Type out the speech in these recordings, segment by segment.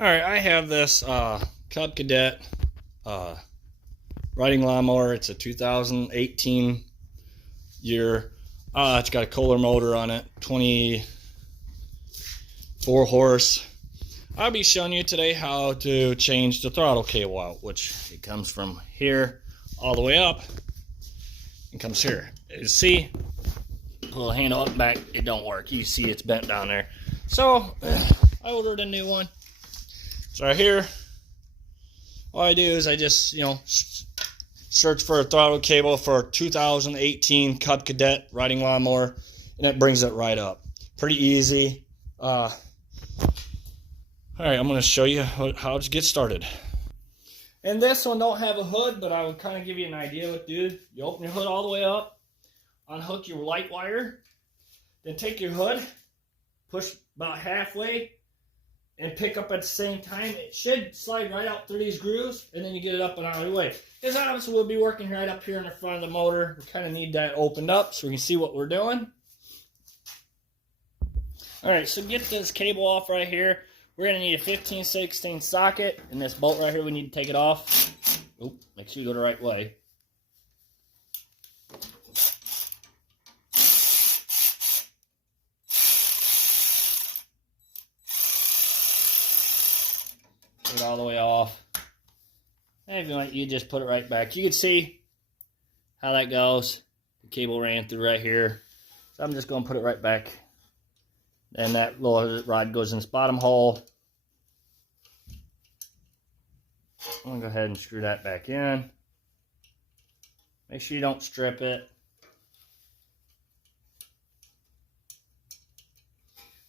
Alright, I have this Cub Cadet riding lawnmower. It's a 2018 year. It's got a Kohler motor on it, 24 horse. I'll be showing you today how to change the throttle cable out, which it comes from here all the way up and comes here. You see, a little handle up and back, it don't work. You see it's bent down there. So I ordered a new one. So right here, all I do is I just, search for a throttle cable for 2018 Cub Cadet riding lawnmower, and it brings it right up. Pretty easy. All right, I'm going to show you how to get started. And this one don't have a hood, but I would kind of give you an idea what to do. You open your hood all the way up, unhook your light wire, then take your hood, push about halfway, and pick up at the same time. It should slide right out through these grooves, and then you get it up and out of the way. Because obviously we'll be working right up here in the front of the motor. We kind of need that opened up so we can see what we're doing. Alright, so get this cable off right here. We're going to need a 15/16 socket, and this bolt right here, we need to take it off. Oop, make sure you go the right way. Get it all the way off. And if you want, you just put it right back. You can see how that goes. The cable ran through right here. So I'm just going to put it right back. And that little rod goes in this bottom hole. I'm going to go ahead and screw that back in. Make sure you don't strip it.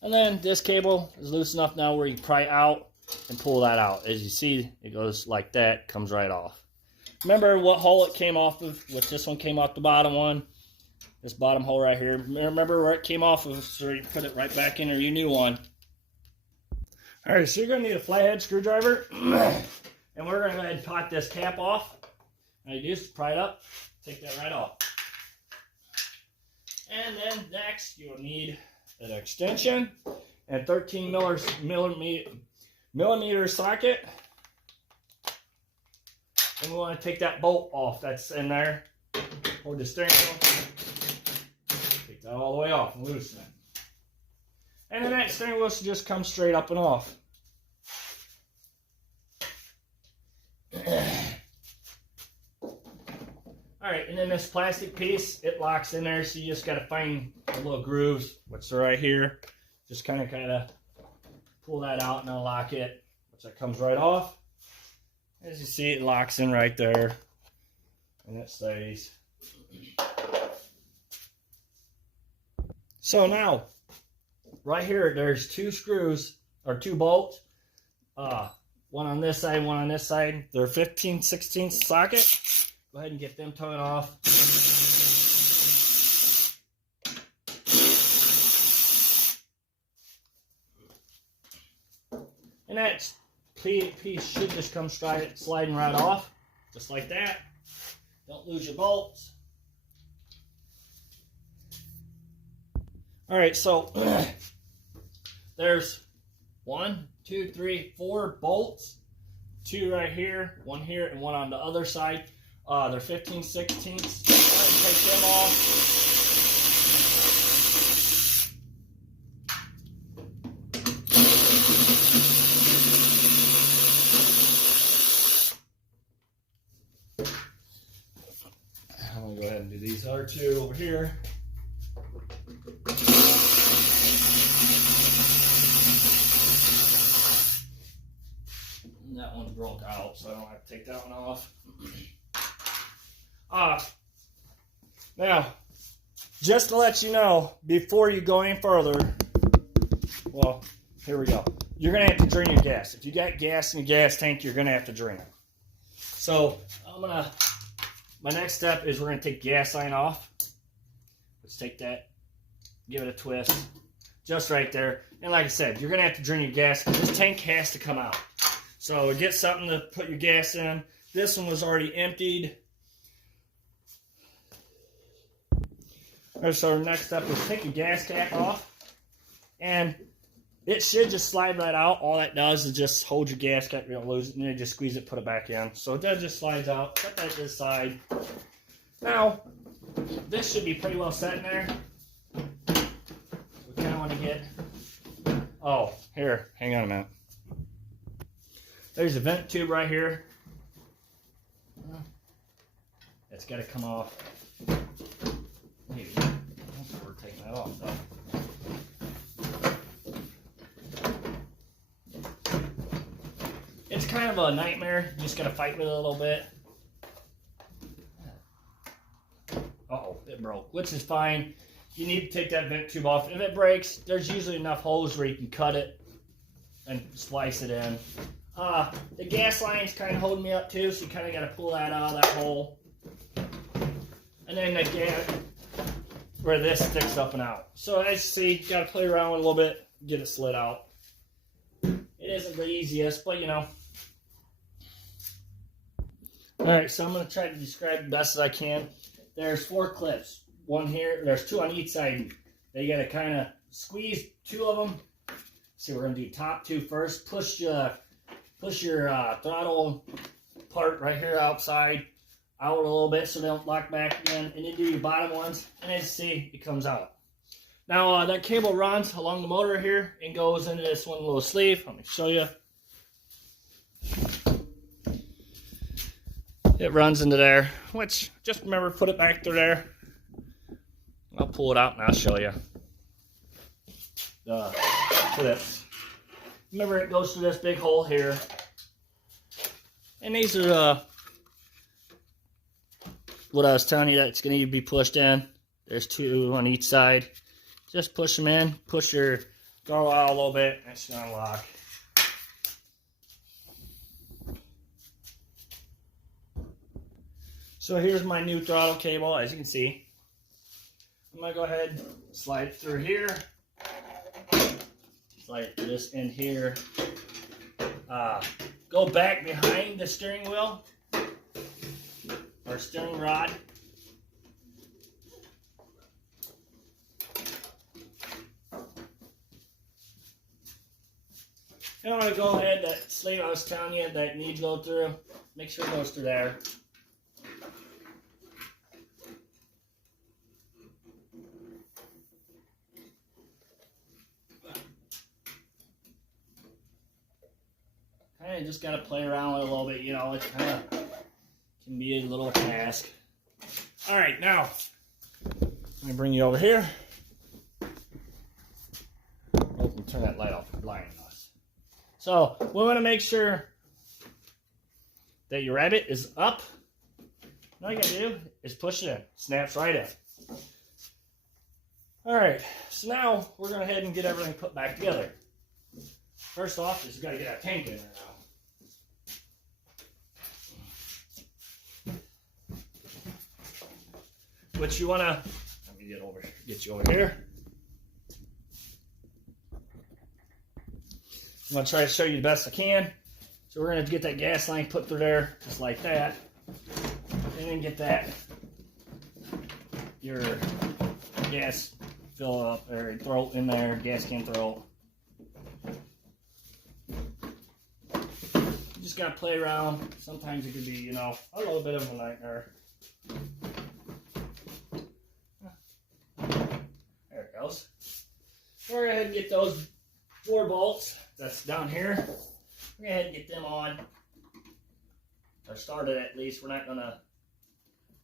And then this cable is loose enough now where you pry out and pull that out. As you see, it goes like that, comes right off. Remember what hole it came off of? Which this one came off the bottom one. This bottom hole right here. Remember where it came off of, so you put it right back in your new one. Alright, so you're going to need a flathead screwdriver. And we're going to go ahead and pop this cap off. All you do is pry it up, take that right off. And then next, you'll need an extension and 13 millimeter socket. And we want to take that bolt off that's in there. Hold the steering wheel. Take that all the way off and loosen it. And then that steering wheel should just come straight up and off. Alright, and then this plastic piece, it locks in there, so you just got to find the little grooves, which are right here. Just kind of pull that out and unlock it, which that comes right off. As you see, it locks in right there, and it stays. So now, right here, there's two screws, or two bolts. One on this side, one on this side. They're 15/16 socket. Go ahead and get them torn off. And that piece should just come sliding right off, just like that. Don't lose your bolts. All right, so there's 1, 2, 3, 4 bolts. 2 right here, 1 here, and 1 on the other side. They're 15/16. Go ahead and take them off. I'm going to go ahead and do these other 2 over here. And that one's broke out, so I don't have to take that one off. Now, just to let you know, before you go any further, well, here we go. You're going to have to drain your gas. If you got gas in your gas tank, you're going to have to drain it. So, my next step is we're going to take the gas line off. Let's take that, give it a twist, just right there. And like I said, you're going to have to drain your gas because this tank has to come out. So, get something to put your gas in. This one was already emptied. Alright, so next up is take your gas cap off, and it should just slide right out. All that does is just hold your gasket, you don't lose it, and then just squeeze it, put it back in. So that just slides out. Set that to the side. Now, this should be pretty well set in there. We kind of want to get, oh, here, hang on a minute. There's a vent tube right here. It's got to come off. Maybe. We're taking that off though. It's kind of a nightmare. You just got to fight with it a little bit. Uh-oh, it broke, which is fine. You need to take that vent tube off. If it breaks, there's usually enough holes where you can cut it and splice it in. The gas line's kind of holding me up too, so you kind of got to pull that out of that hole. And then the gas, where this sticks up and out. So as you see, you got to play around with it a little bit, get it slid out. It isn't the easiest, but you know. Alright, so I'm going to try to describe the best as I can. There's 4 clips. One here, there's 2 on each side. You got to kind of squeeze 2 of them. So we're going to do top 2 first. Push your throttle part right here outside out a little bit so they don't lock back again. And then do your bottom ones. And as you see, it comes out. Now that cable runs along the motor here and goes into this one little sleeve. Let me show you. It runs into there, which just remember, put it back through there. I'll pull it out and I'll show you. Clips. Remember, it goes through this big hole here. And these are what I was telling you that's going to need to be pushed in. There's 2 on each side. Just push them in, push your gargle out a little bit, and it's going to lock. So here's my new throttle cable, as you can see. I'm going to go ahead and slide it through here. Slide it to this end here. Go back behind the steering wheel, or steering rod. And I'm going to go ahead, that sleeve I was telling you that needs to go through, make sure it goes through there. Kind of just got to play around with it a little bit, you know, it kind of can be a little task. All right, now, let me bring you over here. Oh, and turn that light off, you're blinding us. So, we want to make sure that your rabbit is up. All you got to do is push it in, snaps right in. All right, so now we're going to go ahead and get everything put back together. First off, is you got to get that tank in there now. Which you want to, let me get you over here. I'm going to try to show you the best I can. So we're going to get that gas line put through there, just like that. And then get that, your gas fill up, or throat in there, gas can throat. You just got to play around. Sometimes it could be, you know, a little bit of a nightmare. There it goes. We're going to go ahead and get those 4 bolts that's down here. We're going to go ahead and get them on. Or started at least. We're not going to,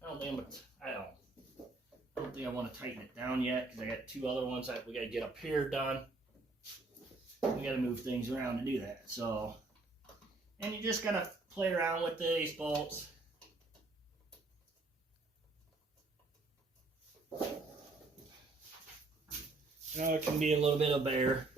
I don't think I want to tighten it down yet because I got 2 other ones that we got to get up here done. We got to move things around to do that. So, and you just got to play around with these bolts. You know, it can be a little bit of bear.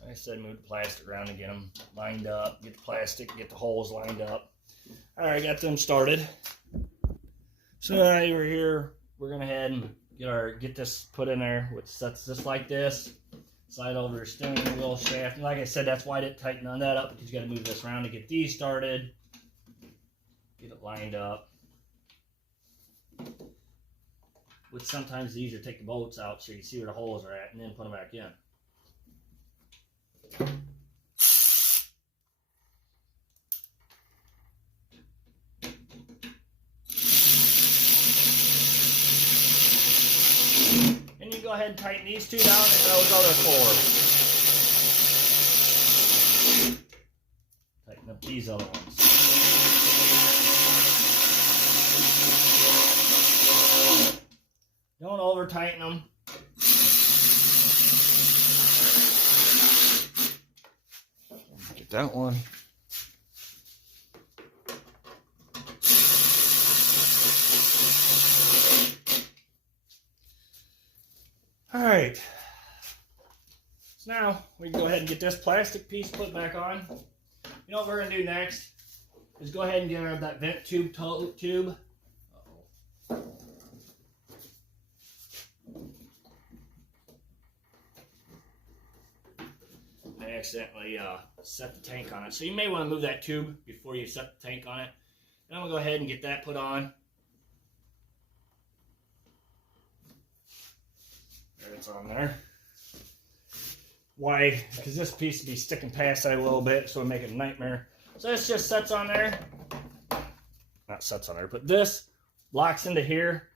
Like I said, move the plastic around and get them lined up. Get the plastic, get the holes lined up. All right, got them started. So now we're here. We're gonna head and get this put in there, which sets just like this. Slide over your steering wheel shaft. And like I said, that's why I didn't tighten on that up, because you got to move this around to get these started. Get it lined up. which sometimes it's easier to take the bolts out so you can see where the holes are at and then put them back in. And you go ahead and tighten these two down and those other four. Tighten up these other ones. Don't over tighten them. Get that one. All right. So now we can go ahead and get this plastic piece put back on. You know what we're going to do next is go ahead and grab that vent tube. I accidentally set the tank on it. So you may want to move that tube before you set the tank on it. And I'm going to go ahead and get that put on. There it's on there. Why? Because this piece would be sticking past that a little bit, so it'll make it a nightmare. So this just sets on there. Not sets on there, but this locks into here.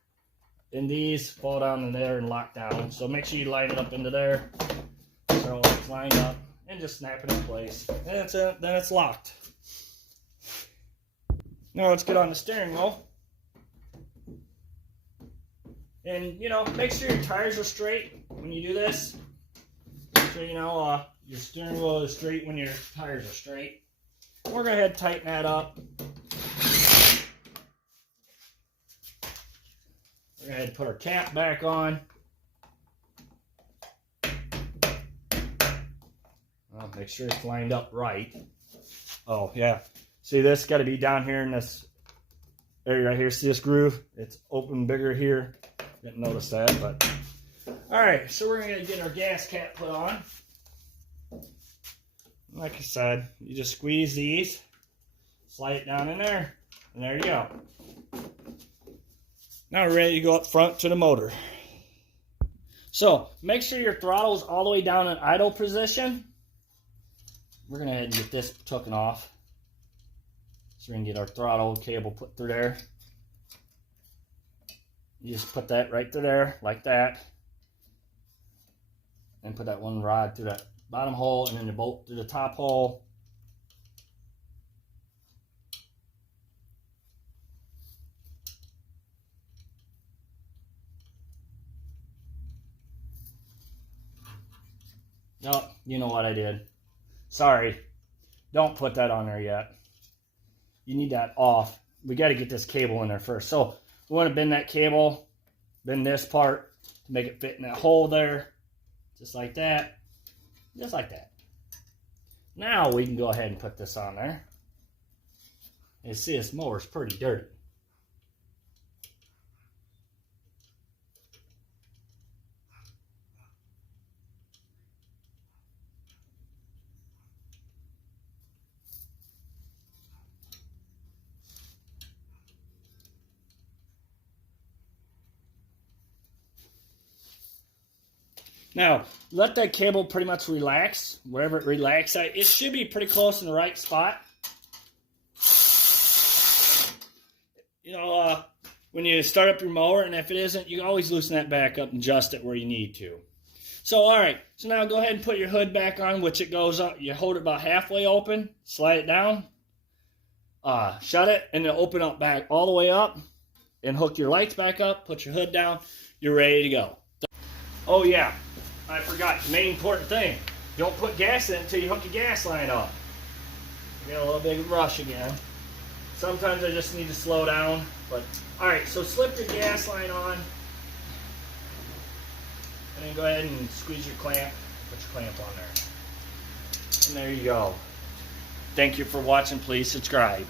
And these fall down in there and lock down. So make sure you line it up into there. So it's lined up. And just snap it in place. And that's it. Then it's locked. Now let's get on the steering wheel. And, you know, make sure your tires are straight when you do this. So, you know, your steering wheel is straight when your tires are straight. We're going to go ahead and tighten that up. We're going to go ahead and put our cap back on. Well, make sure it's lined up right. Oh, yeah. See, this got to be down here in this area right here. See this groove? It's open bigger here. Didn't notice that, but... Alright, so we're going to get our gas cap put on. Like I said, you just squeeze these, slide it down in there, and there you go. Now we're ready to go up front to the motor. So, make sure your throttle's all the way down in idle position. We're going to go ahead and get this taken off. So we can get our throttle cable put through there. You just put that right through there, like that. And put that one rod through that bottom hole, and then the bolt through the top hole. Oh, you know what I did. Sorry. Don't put that on there yet. You need that off. We got to get this cable in there first. So we want to bend that cable, bend this part to make it fit in that hole there. Just like that. Just like that. Now we can go ahead and put this on there. You see this mower's pretty dirty. Now, let that cable pretty much relax. Wherever it relaxes, it should be pretty close in the right spot. You know, when you start up your mower, and if it isn't, you can always loosen that back up and adjust it where you need to. So, all right. So now go ahead and put your hood back on, which it goes up. You hold it about halfway open, slide it down, shut it, and then open up back all the way up, and hook your lights back up, put your hood down. You're ready to go. Oh, yeah. I forgot the main important thing. Don't put gas in it until you hook your gas line up. You got a little big rush again. Sometimes I just need to slow down. But alright, so slip your gas line on. And then go ahead and squeeze your clamp. Put your clamp on there. And there you go. Thank you for watching. Please subscribe.